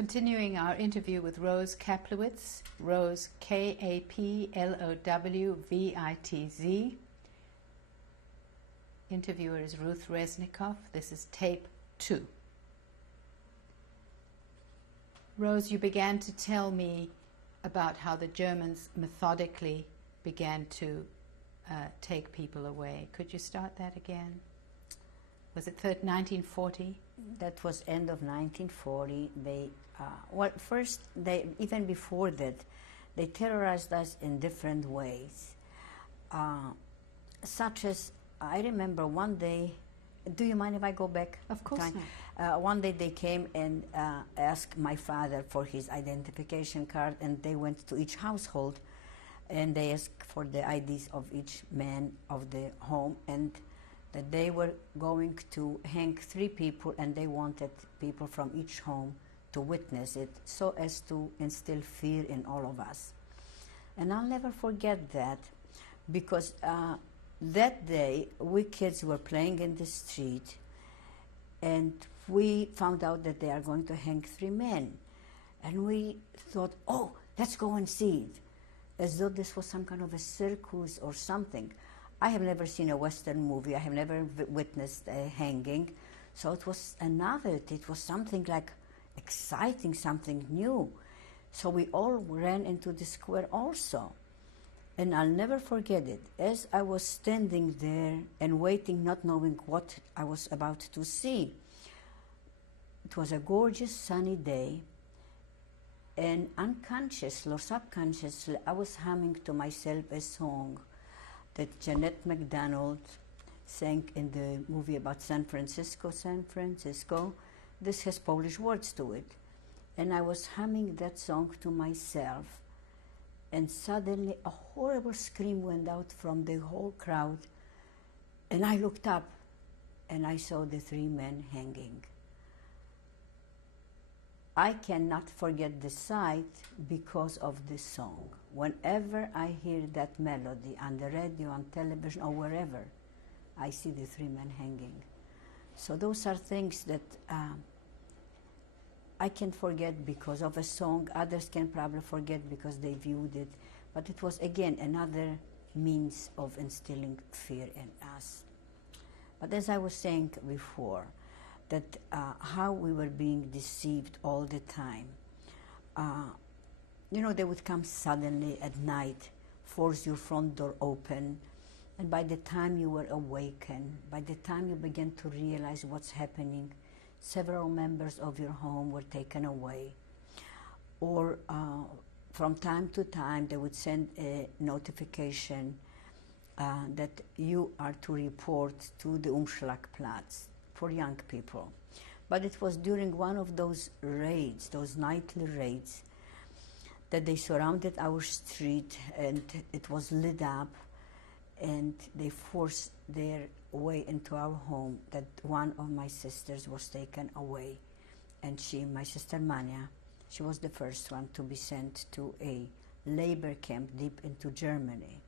Continuing our interview with Rose Kaplovitz, Rose Kaplovitz. Interviewer is Ruth Resnikoff. This is tape 2. Rose, you began to tell me about how the Germans methodically began to take people away. Could you start that again? Was it 1940? That was end of 1940. Well, first, even before that, they terrorized us in different ways. Such as, I remember one day, do you mind if I go back? Of course not. One day they came and asked my father for his identification card, and they went to each household and they asked for the IDs of each man of the home, and that they were going to hang 3 people, and they wanted people from each home to witness it so as to instill fear in all of us. And I'll never forget that, because that day we kids were playing in the street, and we found out that they are going to hang 3 men. And we thought, oh, let's go and see it, as though this was some kind of a circus or something. I have never seen a Western movie. I have never witnessed a hanging. So it was a novelty. It was something like exciting, something new. So we all ran into the square also. And I'll never forget it. As I was standing there and waiting, not knowing what I was about to see, it was a gorgeous sunny day, and unconsciously or subconsciously, I was humming to myself a song that Jeanette MacDonald sang in the movie about San Francisco. San Francisco, this has Polish words to it. And I was humming that song to myself, and suddenly a horrible scream went out from the whole crowd, and I looked up and I saw the 3 men hanging. I cannot forget the sight because of this song. Whenever I hear that melody on the radio, on television, or wherever, I see the 3 men hanging. So those are things that I can forget because of a song. Others can probably forget because they viewed it. But it was, again, another means of instilling fear in us. But as I was saying before, that how we were being deceived all the time. You know, they would come suddenly at night, force your front door open, and by the time you were awakened, by the time you began to realize what's happening, several members of your home were taken away. Or from time to time, they would send a notification that you are to report to the Umschlagplatz for young people. But it was during one of those raids, those nightly raids, that they surrounded our street, and it was lit up, and they forced their way into our home, that one of my sisters was taken away. And she, my sister Mania, she was the first one to be sent to a labor camp deep into Germany.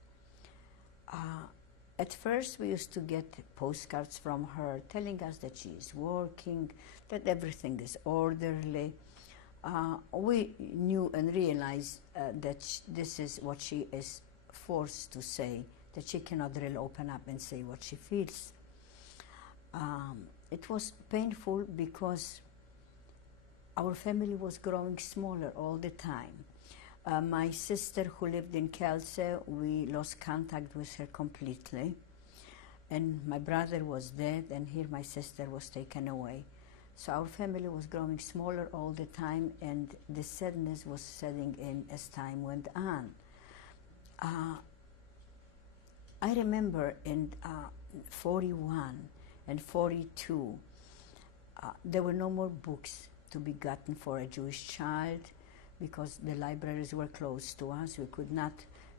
At first, we used to get postcards from her telling us that she is working, that everything is orderly. We knew and realized that this is what she is forced to say, that she cannot really open up and say what she feels. It was painful because our family was growing smaller all the time. My sister, who lived in Kielce, we lost contact with her completely. And my brother was dead, and here my sister was taken away. So our family was growing smaller all the time, and the sadness was setting in as time went on. I remember in 41 and 42, there were no more books to be gotten for a Jewish child, because the libraries were closed to us. We could not,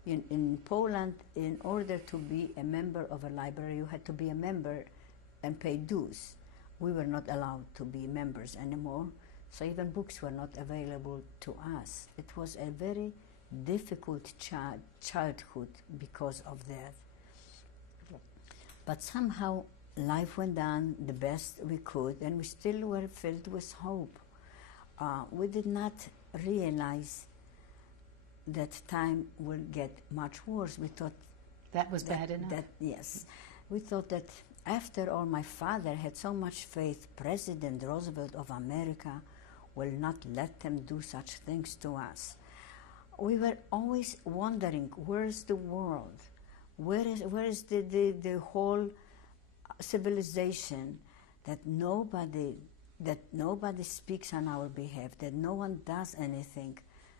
in Poland, in order to be a member of a library, you had to be a member and pay dues. We were not allowed to be members anymore, so even books were not available to us. It was a very difficult childhood because of that. But somehow life went on the best we could, and we still were filled with hope. we did not realize that time will get much worse. We thought That was bad enough. Yes. We thought that after all, my father had so much faith, President Roosevelt of America will not let them do such things to us. We were always wondering, where's the world? Where is the whole civilization that nobody speaks on our behalf, that no one does anything?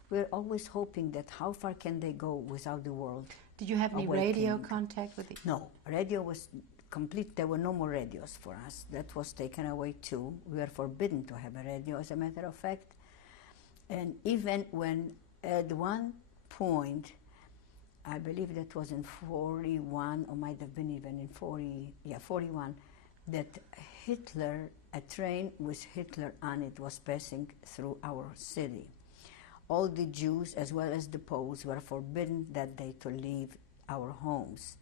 We're always hoping that how far can they go without the world? Did you have any awakening? radio contact with the... No, radio was complete. There were no more radios for us. That was taken away too. We were forbidden to have a radio, as a matter of fact. And even when at one point, I believe that was in 41, or might have been even in 41, that Hitler, a train with Hitler on it was passing through our city. All the Jews, as well as the Poles, were forbidden that day to leave our homes.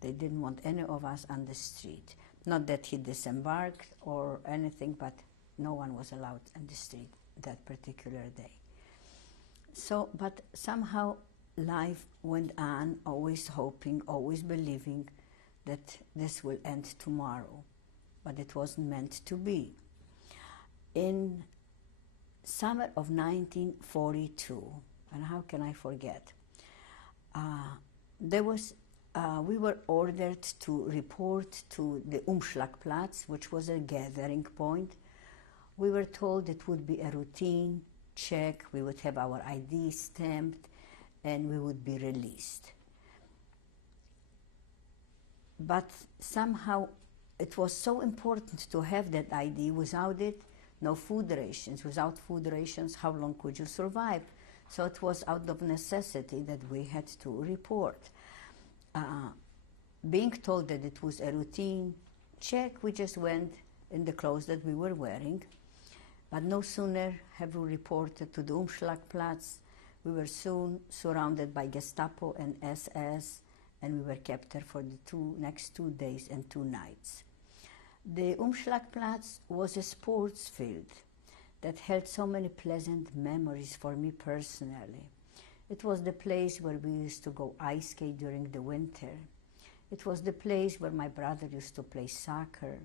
They didn't want any of us on the street. Not that he disembarked or anything, but no one was allowed on the street that particular day. So, but somehow life went on, always hoping, always believing that this will end tomorrow. But it wasn't meant to be. In summer of 1942, and how can I forget, we were ordered to report to the Umschlagplatz, which was a gathering point. We were told it would be a routine check, we would have our ID stamped, and we would be released. But somehow it was so important to have that ID. Without it, no food rations. Without food rations, how long could you survive? So it was out of necessity that we had to report. Being told that it was a routine check, we just went in the clothes that we were wearing. But no sooner have we reported to the Umschlagplatz, we were soon surrounded by Gestapo and SS, and we were kept there for the next 2 days and 2 nights. The Umschlagplatz was a sports field that held so many pleasant memories for me personally. It was the place where we used to go ice skate during the winter. It was the place where my brother used to play soccer.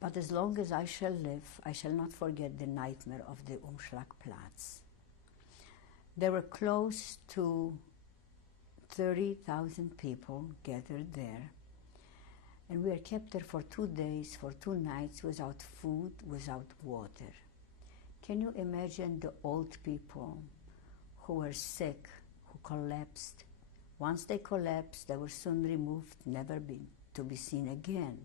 But as long as I shall live, I shall not forget the nightmare of the Umschlagplatz. There were close to 30,000 people gathered there. And we were kept there for 2 days, for 2 nights, without food, without water. Can you imagine the old people who were sick, who collapsed? Once they collapsed, they were soon removed, never to be seen again.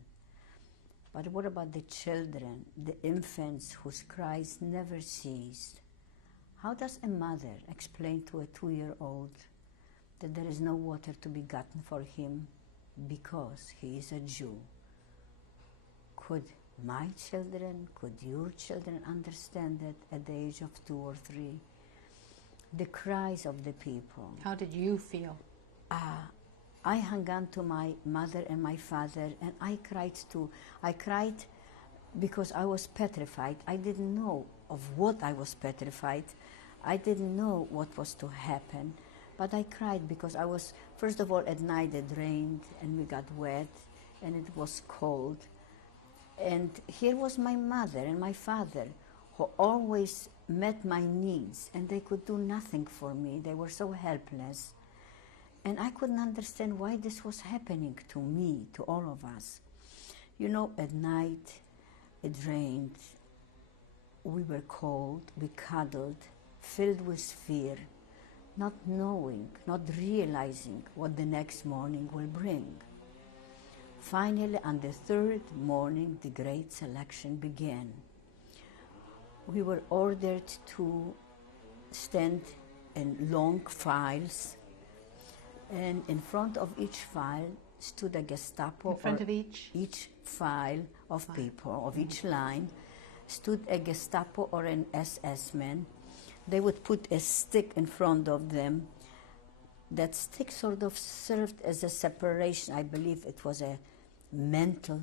But what about the children, the infants whose cries never ceased? How does a mother explain to a 2-year-old that there is no water to be gotten for him because he is a Jew? Could my children, could your children understand that at the age of 2 or 3? The cries of the people. How did you feel? I hung on to my mother and my father, and I cried too. I cried because I was petrified. I didn't know of what I was petrified. I didn't know what was to happen. But I cried because I was, first of all, at night it rained and we got wet and it was cold. And here was my mother and my father who always met my needs, and they could do nothing for me. They were so helpless. And I couldn't understand why this was happening to me, to all of us. You know, at night it rained, we were cold, we cuddled, filled with fear, not knowing, not realizing what the next morning will bring. Finally, on the 3rd morning, the great selection began. We were ordered to stand in long files, and in front of each file stood a Gestapo. In front of each file of people, of each line, stood a Gestapo or an SS man. They would put a stick in front of them. That stick sort of served as a separation. I believe it was a mental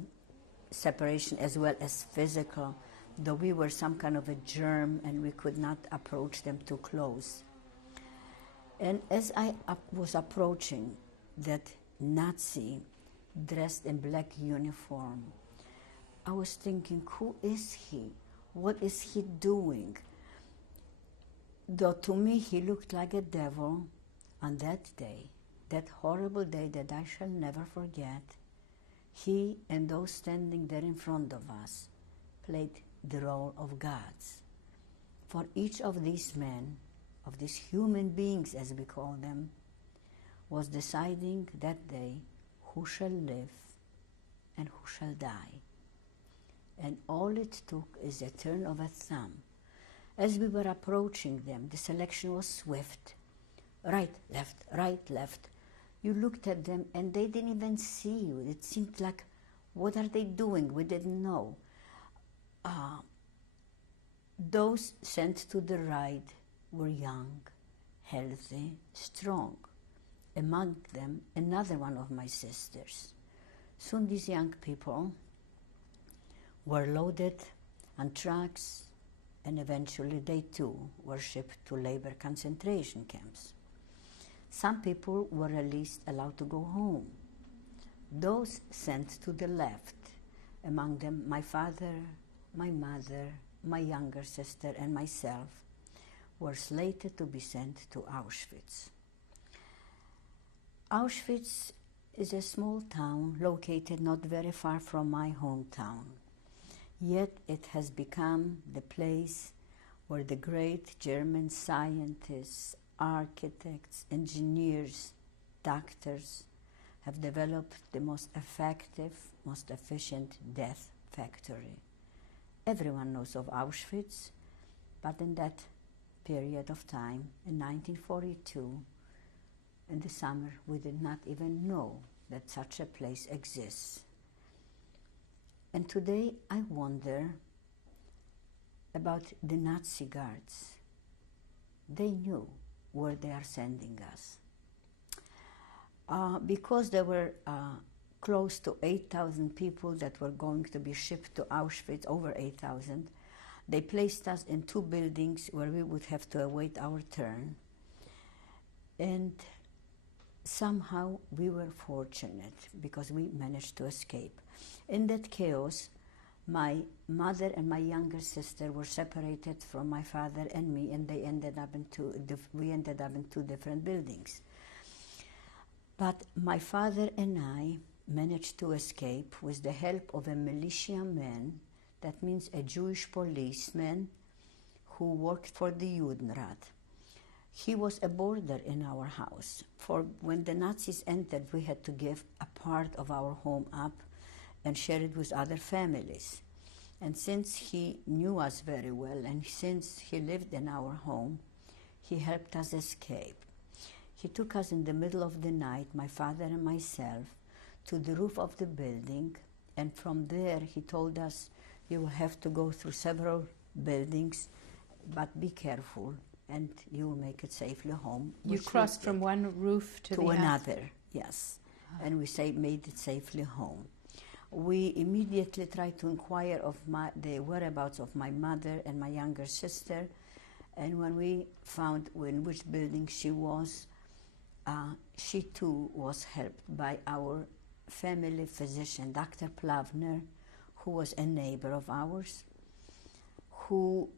separation as well as physical, though we were some kind of a germ and we could not approach them too close. And as I was approaching that Nazi dressed in black uniform, I was thinking, who is he? What is he doing? Though to me he looked like a devil, on that day, that horrible day that I shall never forget, he and those standing there in front of us played the role of gods. For each of these men, of these human beings as we call them, was deciding that day who shall live and who shall die. And all it took is a turn of a thumb. As we were approaching them, the selection was swift. Right, left. You looked at them and they didn't even see you. It seemed like, what are they doing? We didn't know. Those sent to the right were young, healthy, strong. Among them, another one of my sisters. Soon these young people were loaded on trucks, and eventually they too were shipped to labor concentration camps. Some people were at least allowed to go home. Those sent to the left, among them my father, my mother, my younger sister, and myself, were slated to be sent to Auschwitz. Auschwitz is a small town located not very far from my hometown. Yet it has become the place where the great German scientists, architects, engineers, doctors have developed the most effective, most efficient death factory. Everyone knows of Auschwitz, but in that period of time, in 1942, in the summer, we did not even know that such a place exists. And today I wonder about the Nazi guards. They knew where they are sending us. Because there were close to 8,000 people that were going to be shipped to Auschwitz, over 8,000, they placed us in 2 buildings where we would have to await our turn. And somehow we were fortunate because we managed to escape. In that chaos, my mother and my younger sister were separated from my father and me, and we ended up in 2 different buildings. But my father and I managed to escape with the help of a militiaman, that means a Jewish policeman who worked for the Judenrat. He was a boarder in our house. For when the Nazis entered, we had to give a part of our home up and share it with other families. And since he knew us very well, and since he lived in our home, he helped us escape. He took us in the middle of the night, my father and myself, to the roof of the building, and from there he told us, you will have to go through several buildings, but be careful, and you will make it safely home. You crossed from one roof to the other? Another, yes. And we made it safely home. We immediately tried to inquire of the whereabouts of my mother and my younger sister, and when we found in which building she was, she too was helped by our family physician, Dr. Plavner, who was a neighbor of ours, who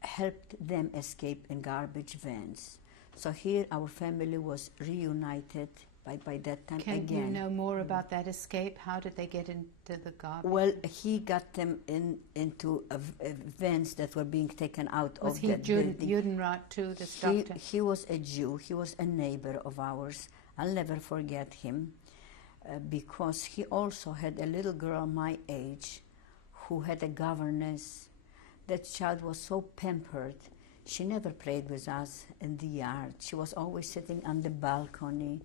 helped them escape in garbage vans. So here our family was reunited by that time again. Can you know more about that escape? How did they get into the garbage? Well, he got them into vans that were being taken out of that building. Was he Judenrat too, this doctor? He was a Jew. He was a neighbor of ours. I'll never forget him because he also had a little girl my age who had a governess. That child was so pampered. She never played with us in the yard. She was always sitting on the balcony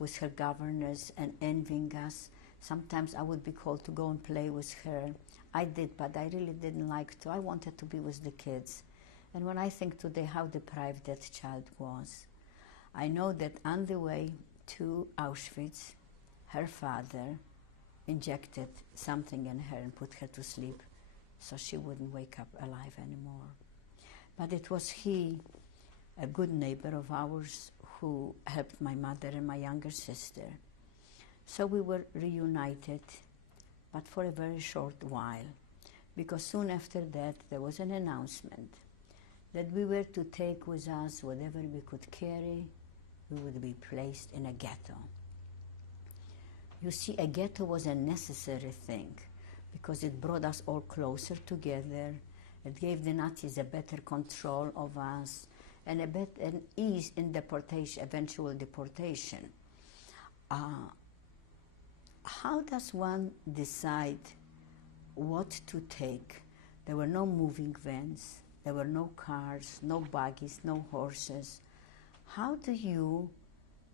with her governess and envying us. Sometimes I would be called to go and play with her. I did, but I really didn't like to. I wanted to be with the kids. And when I think today how deprived that child was, I know that on the way to Auschwitz, her father injected something in her and put her to sleep so she wouldn't wake up alive anymore. But it was he, a good neighbor of ours, who helped my mother and my younger sister. So we were reunited, but for a very short while, because soon after that there was an announcement that we were to take with us whatever we could carry. We would be placed in a ghetto. You see, a ghetto was a necessary thing because it brought us all closer together. It gave the Nazis a better control of us and an ease in deportation, eventual deportation. How does one decide what to take? There were no moving vans, there were no cars, no buggies, no horses. How do you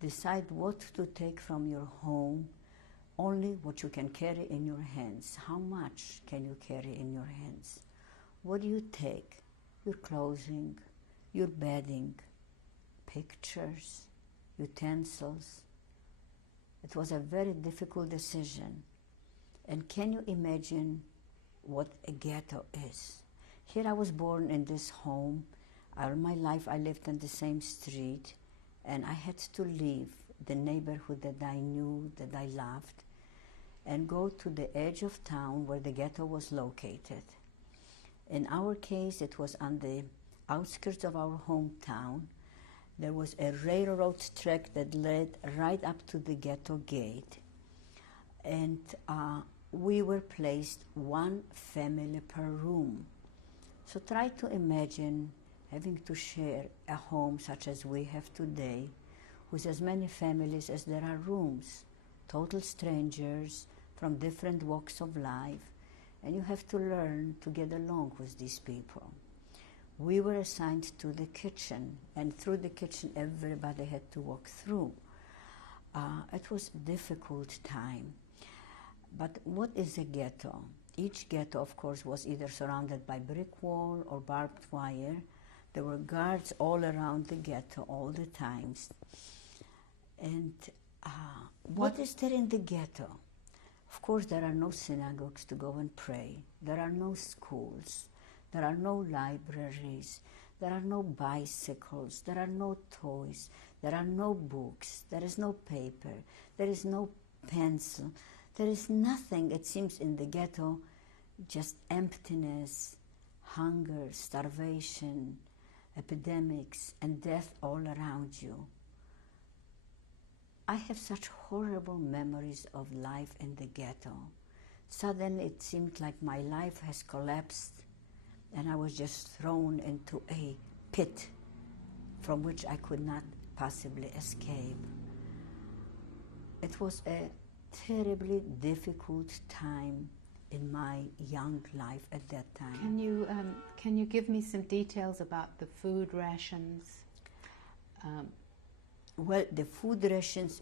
decide what to take from your home? Only what you can carry in your hands. How much can you carry in your hands? What do you take? Your clothing, your bedding, pictures, utensils. It was a very difficult decision. And can you imagine what a ghetto is? Here I was born in this home. All my life I lived on the same street, and I had to leave the neighborhood that I knew, that I loved, and go to the edge of town where the ghetto was located. In our case, it was on the outskirts of our hometown. There was a railroad track that led right up to the ghetto gate, and we were placed one family per room. So try to imagine having to share a home such as we have today, with as many families as there are rooms, total strangers from different walks of life, and you have to learn to get along with these people. We were assigned to the kitchen, and through the kitchen everybody had to walk through. It was a difficult time. But what is a ghetto? Each ghetto, of course, was either surrounded by brick wall or barbed wire. There were guards all around the ghetto all the times. And what is there in the ghetto? Of course, there are no synagogues to go and pray. There are no schools. There are no libraries. There are no bicycles. There are no toys. There are no books. There is no paper. There is no pencil. There is nothing, it seems, in the ghetto, just emptiness, hunger, starvation, epidemics, and death all around you. I have such horrible memories of life in the ghetto. Suddenly it seemed like my life has collapsed and I was just thrown into a pit from which I could not possibly escape. It was a terribly difficult time in my young life at that time. Can you give me some details about the food rations? Well, the food rations,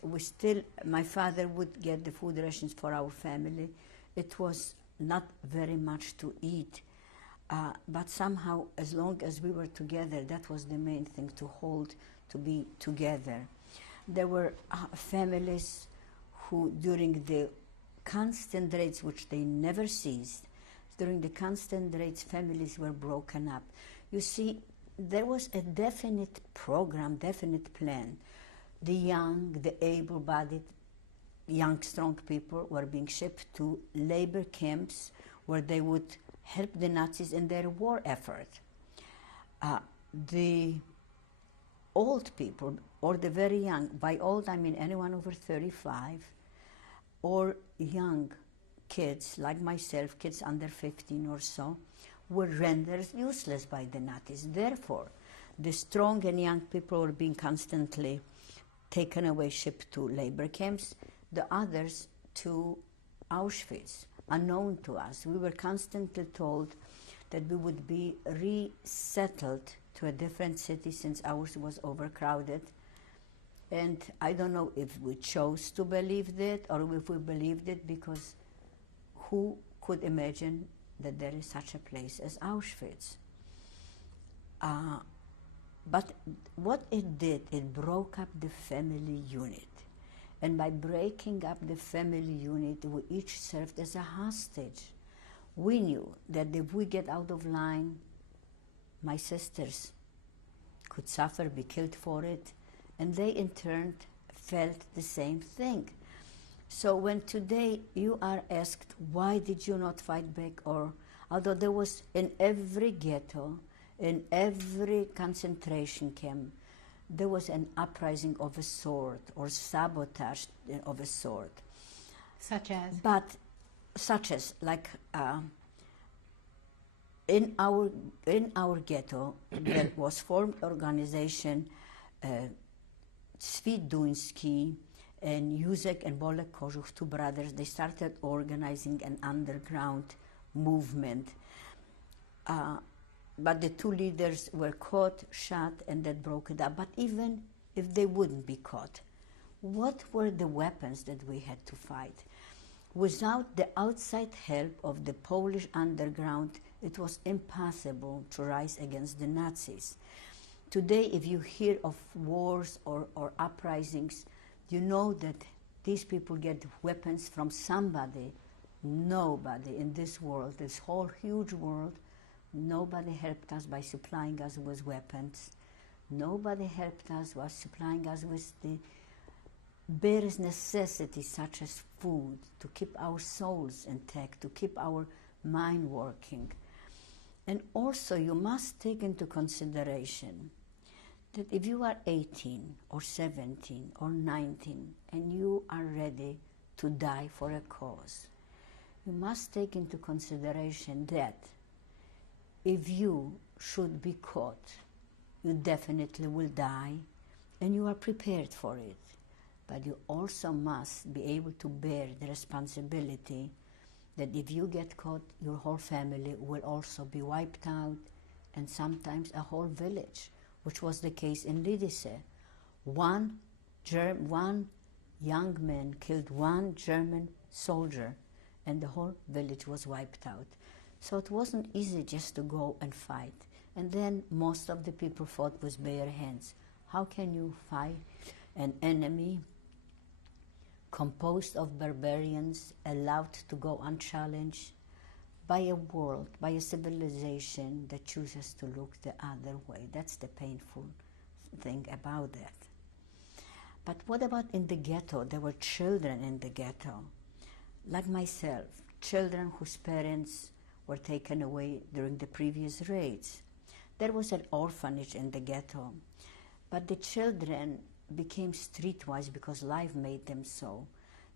my father would get the food rations for our family. It was not very much to eat, but somehow, as long as we were together, that was the main thing, to be together. There were families who, during the constant raids, which they never ceased, during the constant raids, families were broken up. You see, there was a definite program, definite plan. The young, the able-bodied, young, strong people were being shipped to labor camps where they would help the Nazis in their war effort. The old people, or the very young, by old I mean anyone over 35, or young kids like myself, kids under 15 or so, were rendered useless by the Nazis. Therefore, the strong and young people were being constantly taken away, shipped to labor camps, the others to Auschwitz, unknown to us. We were constantly told that we would be resettled to a different city since ours was overcrowded. And I don't know if we chose to believe that or if we believed it because who could imagine that there is such a place as Auschwitz? But what it did, it broke up the family unit. And by breaking up the family unit, we each served as a hostage. we knew that if we get out of line, my sisters could suffer, be killed for it, and they in turn felt the same thing. So when today you are asked, why did you not fight back? Or although there was in every ghetto, in every concentration camp, there was an uprising of a sort or sabotage of a sort. Such as? But such as like in our ghetto there was formed organization Svi Duński and Józek and Bolek Kożuch, two brothers. They started organizing an underground movement. But the two leaders were caught, shot, and that broke it up. But even if they wouldn't be caught, what were the weapons that we had to fight? Without the outside help of the Polish underground, it was impossible to rise against the Nazis. Today, if you hear of wars or uprisings, you know that these people get weapons from somebody. Nobody in this world, this whole huge world, nobody helped us by supplying us with weapons. Nobody helped us by supplying us with the barest necessities such as food, to keep our souls intact, to keep our mind working. And also you must take into consideration that if you are 18 or 17 or 19 and you are ready to die for a cause, you must take into consideration that if you should be caught, you definitely will die, and you are prepared for it. But you also must be able to bear the responsibility that if you get caught, your whole family will also be wiped out, and sometimes a whole village, which was the case in Lidice. One young man killed one German soldier, and the whole village was wiped out. So it wasn't easy just to go and fight. And then most of the people fought with bare hands. How can you fight an enemy composed of barbarians, allowed to go unchallenged by a world, by a civilization that chooses to look the other way? That's the painful thing about that. But what about in the ghetto? There were children in the ghetto, like myself, children whose parents were taken away during the previous raids. There was an orphanage in the ghetto, but the children became streetwise because life made them so.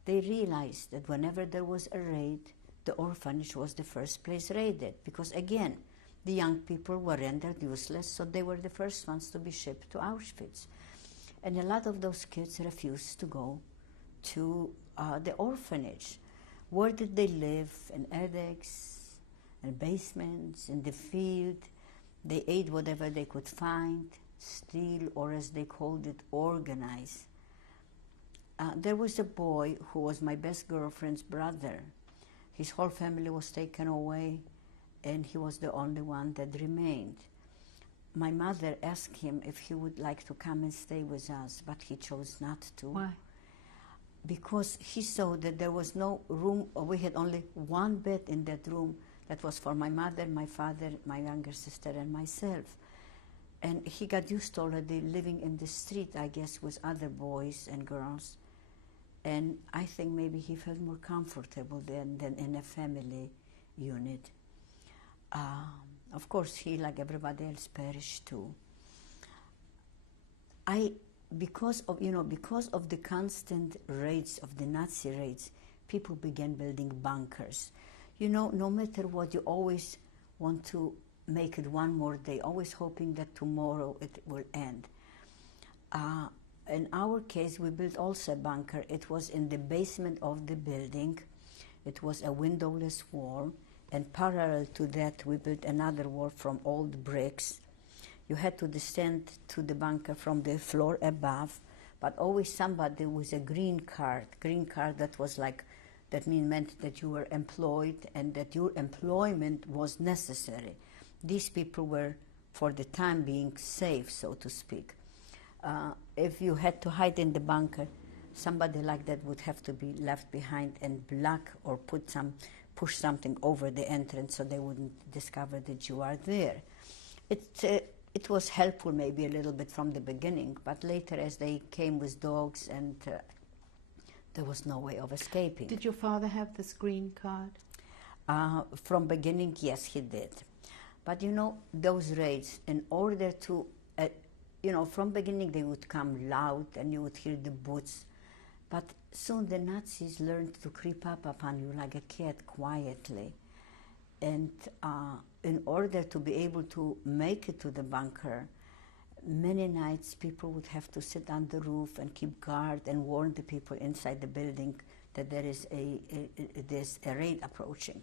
They realized that whenever there was a raid, the orphanage was the first place raided, because again, the young people were rendered useless, so they were the first ones to be shipped to Auschwitz. And a lot of those kids refused to go to the orphanage. Where did they live? In attics, in basements, in the field. They ate whatever they could find, steal, or as they called it, organize. There was a boy who was my best girlfriend's brother. His whole family was taken away, and he was the only one that remained. My mother asked him if he would like to come and stay with us, but he chose not to. Why? Because he saw that there was no room, or we had only one bed in that room that was for my mother, my father, my younger sister, and myself. And he got used to already living in the street, I guess, with other boys and girls. And I think maybe he felt more comfortable than in a family unit. Of course, he, like everybody else, perished too. Because of the constant raids of the Nazi raids, people began building bunkers. You know, no matter what, you always want to make it one more day, always hoping that tomorrow it will end. In our case, we built also a bunker. It was in the basement of the building. It was a windowless wall, and parallel to that, we built another wall from old bricks. You had to descend to the bunker from the floor above, but always somebody with a green card that was like, that meant that you were employed and that your employment was necessary. These people were, for the time being, safe, so to speak. If you had to hide in the bunker, somebody like that would have to be left behind and block or put some push something over the entrance so they wouldn't discover that you are there. It was helpful maybe a little bit from the beginning, but later as they came with dogs and there was no way of escaping. Did your father have this green card? From beginning, yes, he did. But you know, those raids, in order to, from beginning they would come loud and you would hear the boots. But soon the Nazis learned to creep up upon you like a cat quietly. And in order to be able to make it to the bunker, many nights people would have to sit on the roof and keep guard and warn the people inside the building that there is a raid approaching.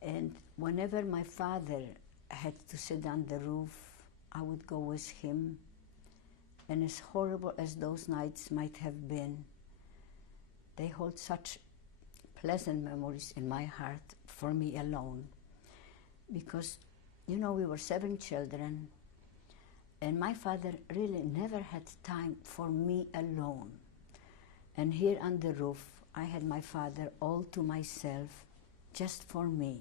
And whenever my father had to sit on the roof, I would go with him. And as horrible as those nights might have been, they hold such pleasant memories in my heart for me alone. Because, we were 7 children, and my father really never had time for me alone. And here on the roof, I had my father all to myself, just for me.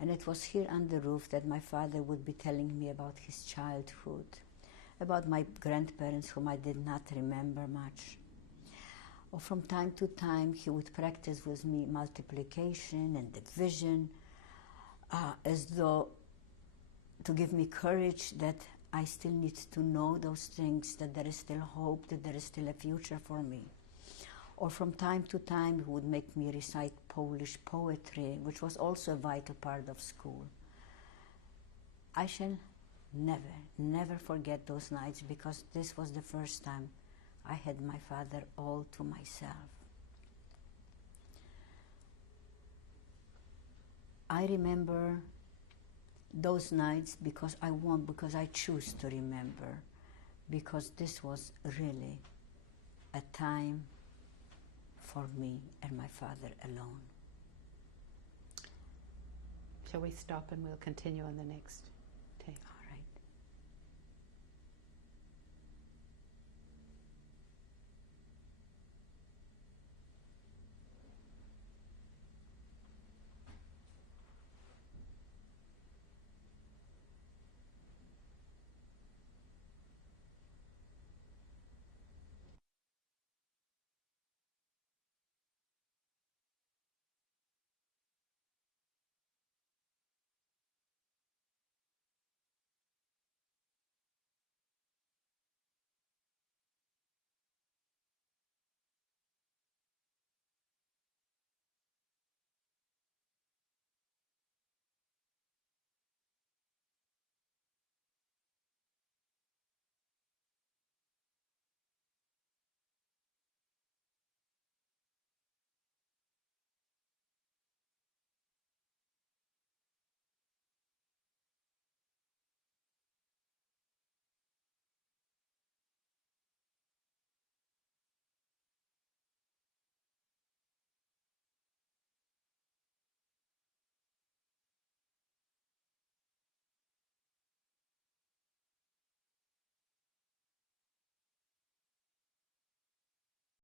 And it was here on the roof that my father would be telling me about his childhood, about my grandparents whom I did not remember much. Or from time to time, he would practice with me multiplication and division, as though to give me courage that I still need to know those things, that there is still hope, that there is still a future for me. Or from time to time, he would make me recite Polish poetry, which was also a vital part of school. I shall never forget those nights, because this was the first time I had my father all to myself. I remember those nights because I choose to remember, because this was really a time for me and my father alone. Shall we stop and we'll continue on the next tape?